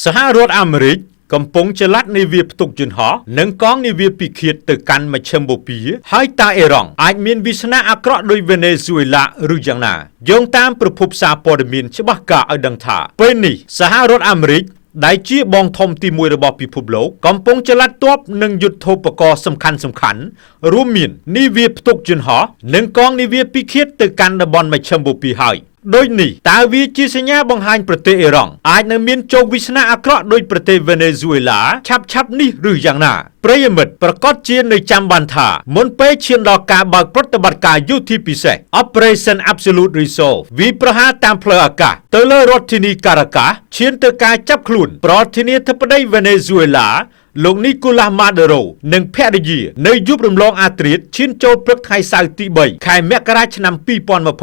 សហរដ្ឋអាមេរិកកំពុងចល័តនាវាផ្ទុកយន្តហោះនិងកងនាវាពិឃាតទៅកាន់មជ្ឈិមបូព៌ាហើយតើអ៊ីរ៉ង់អាចមានវាសនាអាក្រក់ដោយវេណេស៊ុយឡាឬយ៉ាងណាយោងតាមប្រភពសារព័ត៌មានច្បាស់ការឲ្យដឹងថាពេលនេះសហរដ្ឋអាមេរិកដែលជាបងធំទី1របស់ពិភពលោកកំពុងចល័តទ័ពនិងយុទ្ធោបករណ៍សំខាន់រួមមាននាវាផ្ទុកយន្តហោះនិងកងនាវាពិឃាតទៅកាន់តំបន់មជ្ឈិមបូព៌ាហើយដូចនេះតើវាជាសញ្ញាបង្ហាញប្រទេសអ៊ីរ៉ង់អាចនឹងមានជោគវាសនាអាក្រក់ដោយប្រទេសវេណេស៊ុយឡាឆាប់នេះឬយ៉ាងណាប្រិយមិត្តប្រកាសជានៅចាំបានថាមុនពេលឈានដល់ការបើកប្រតិបត្តិការយុទ្ធពិសេស Operation Absolute Resolve វាប្រហារតាមផ្លូវអាកាសទៅលើរដ្ឋធានីការ៉ាកាសឈានទៅការចាប់ខ្លួនប្រធានាធិបតីវេណេស៊ុយឡាលោកនីកូឡាស់ម៉ាដូរ៉ូនិងភរិយានៅយប់រំលងអាត្រិតឈានចូលព្រឹកថ្ងៃសៅរ៍ទី3ខែមករាឆ្នាំ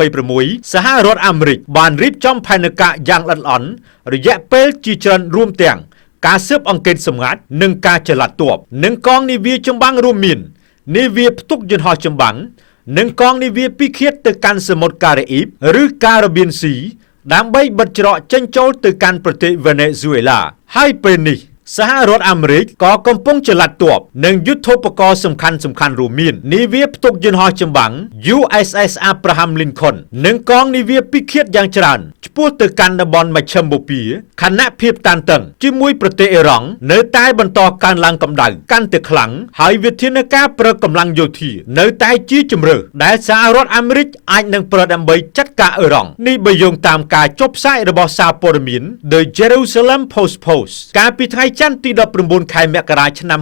2026សហរដ្ឋអាមេរិកបានរៀបចំផែនការយ៉ាងល្អិតល្អន់រយៈពេលជាច្រើនរួមទាំងការស៊ើបអង្កេតសម្ងាត់និងការចល័តទ័ពនិងកងនាវាចម្បាំងរួមមាននាវាផ្ទុកយន្តហោះចម្បាំងនិងកងនាវាពិឃាតទៅកាន់សមុទ្រការ៉េអ៊ីបឬការ៉ាបៀនស៊ីដើម្បីបិទច្រកចេញចូលទៅកាន់ប្រទេសវេណេស៊ុយឡាហើយពេលនេះសហរដ្ឋអាមេរិកក៏កំពុងចល័តទ័ពនិងយុទ្ធោបករណ៍សំខាន់រួមមាននាវាផ្ទុកយន្តហោះចម្បាំង USS Abraham Lincoln និងកងនាវាពិឃាតយ៉ាងច្រើនឆ្ពោះទៅកាន់តំបន់មជ្ឈិមបូព៌ាខណៈភាពតានតឹងជាមួយប្រទេសអ៊ីរ៉ង់នៅតែបន្តកើនឡើងកម្ដៅកាន់តែខ្លាំងហើយវិធានការប្រើកម្លាំងយោធានៅតែជាជម្រើសដែលសហរដ្ឋអាមេរិកអាចនឹងប្រើដើម្បីចាត់ការអ៊ីរ៉ង់នេះបើយោងតាមការចុះផ្សាយរបស់សារព័ត៌មាន The Jerusalem Post កាលពីថ្ងៃច័ន្ទទី19ខែមករាឆ្នាំ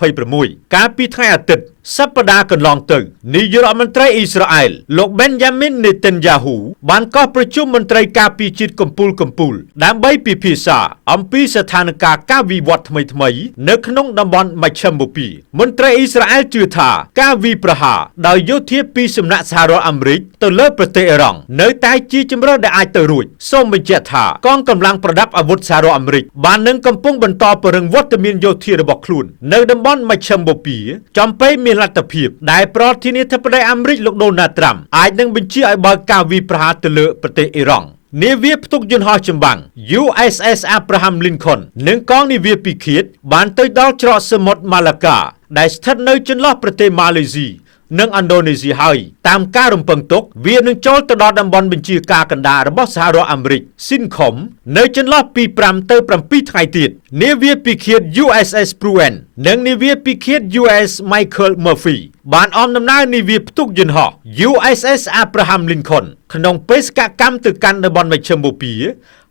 2026កាលពីថ្ងៃអាទិត្យសប្តាហ៍កន្លងទៅនាយករដ្ឋមន្ត្រីអ៊ីស្រាអែលលោក Benjamin Netanyahu បានកោះប្រជុំមន្ត្រីការពារជាតិកំពូលដើម្បីពិភាក្សាអំពីស្ថានភាពការវិវត្តថ្មីនៅក្នុងតំបន់មជ្ឈិមបូព៌ាមន្ត្រីអ៊ីស្រាអែលជឿថាការវាយប្រហារដោយយោធាពីសំណាក់សហរដ្ឋអាមេរិកទៅលើប្រទេសអ៊ីរ៉ង់នៅតែជាជម្រើសដែលអាចទៅរួចសូមបញ្ជាក់ថាកងកម្លាំងប្រដាប់អាវុធសហរដ្ឋអាមេរិកបាននឹងកំពុងបន្តពង្រឹងវត្តមានយោធារបស់ខ្លួននៅតំបន់មជ្ឈិមបូព៌ាចំពេលមានលទ្ធភាពដែលប្រធានាធិបតីអាមេរិកលោកដូណាល់ត្រាំអាចនឹងបញ្ជាឲ្យបើកការវាយប្រហារទៅលើប្រទេសអ៊ីរ៉ង់នាវាផ្ទុកយន្តហោះចម្បាំង USS Abraham Lincoln និងកងនាវាពិឃាតបានទៅដល់ច្រកសមុទ្រម៉ាឡាកាដែលស្ថិតនៅចន្លោះប្រទេសម៉ាឡេស៊ីនិងឥណ្ឌូនេស៊ីហើយតាមការរំពឹងទុកវានឹងចូលទៅដល់តំបន់បញ្ជាការកណ្ដាលរបស់សហរដ្ឋអាមេរិក SINCOM នៅចន្លោះពី5ទៅ7ថ្ងៃទៀតនាវាពិឃាត USS Prudence និងនាវាពិឃាត US Michael Murphy បានអមដំណើរនាវាផ្ទុកយន្តហោះ USS Abraham Lincoln ក្នុងបេសកកម្មទៅកាន់តំបន់មជ្ឈិមបូព៌ា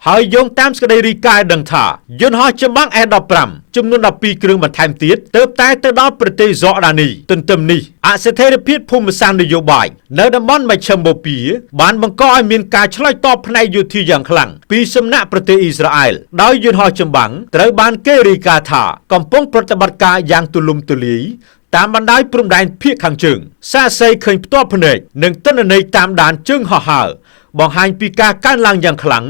ហើយយោងតាមសេចក្តីរាយការណ៍ដឹងថាយន្តហោះចម្បាំង F-15 ចំនួន12គ្រឿងបន្ថែមទៀតទើបតែទៅដល់ប្រទេសយ៉ូដានីទន្ទឹមនេះអស្ថិរភាពភូមិសាស្ត្រនយោបាយនៅតំបន់មជ្ឈិមបូព៌ាបានបង្កឲ្យមានការឆ្លើយតបផ្នែកយោធាយ៉ាងខ្លាំងពីសំណាក់ប្រទេសអ៊ីស្រាអែលដោយយន្តហោះចម្បាំងត្រូវបានគេរាយការណ៍ថាកំពុងប្រតិបត្តិការយ៉ាងទូលំទូលាយតាមបណ្ដោយព្រំដែនភាគខាងជើងសាកសីឃើញផ្ទាល់ភ្នែកនិងទិន្នន័យតាមដានជើងហោះហើរបង្ហាញពីការកើនឡើងយ៉ាងខ្លាំង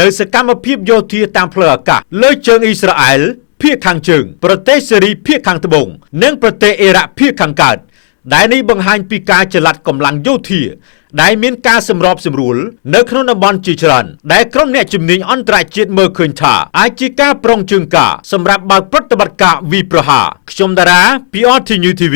នៅសកម្មភាពយោធាតាមផ្លូវអាកាសលើជើងអ៊ីស្រាអែលភាគខាងជើងប្រទេសសេរីភាគខាងត្បូងនិងប្រទេសអ៊ីរ៉ាក់ភាគខាងកើតដែលនេះបង្ហាញពីការចល័តកម្លាំងយោធាដែលមានការសម្របសម្រួលនៅក្នុងតំបន់ជាច្រើនដែលក្រុមអ្នកជំនាញអន្តរជាតិមើលឃើញថាអាចជាការប្រុងជើងការសម្រាប់បើកប្រតិបត្តិការវាយប្រហារខ្ញុំតារាពី RTNews TV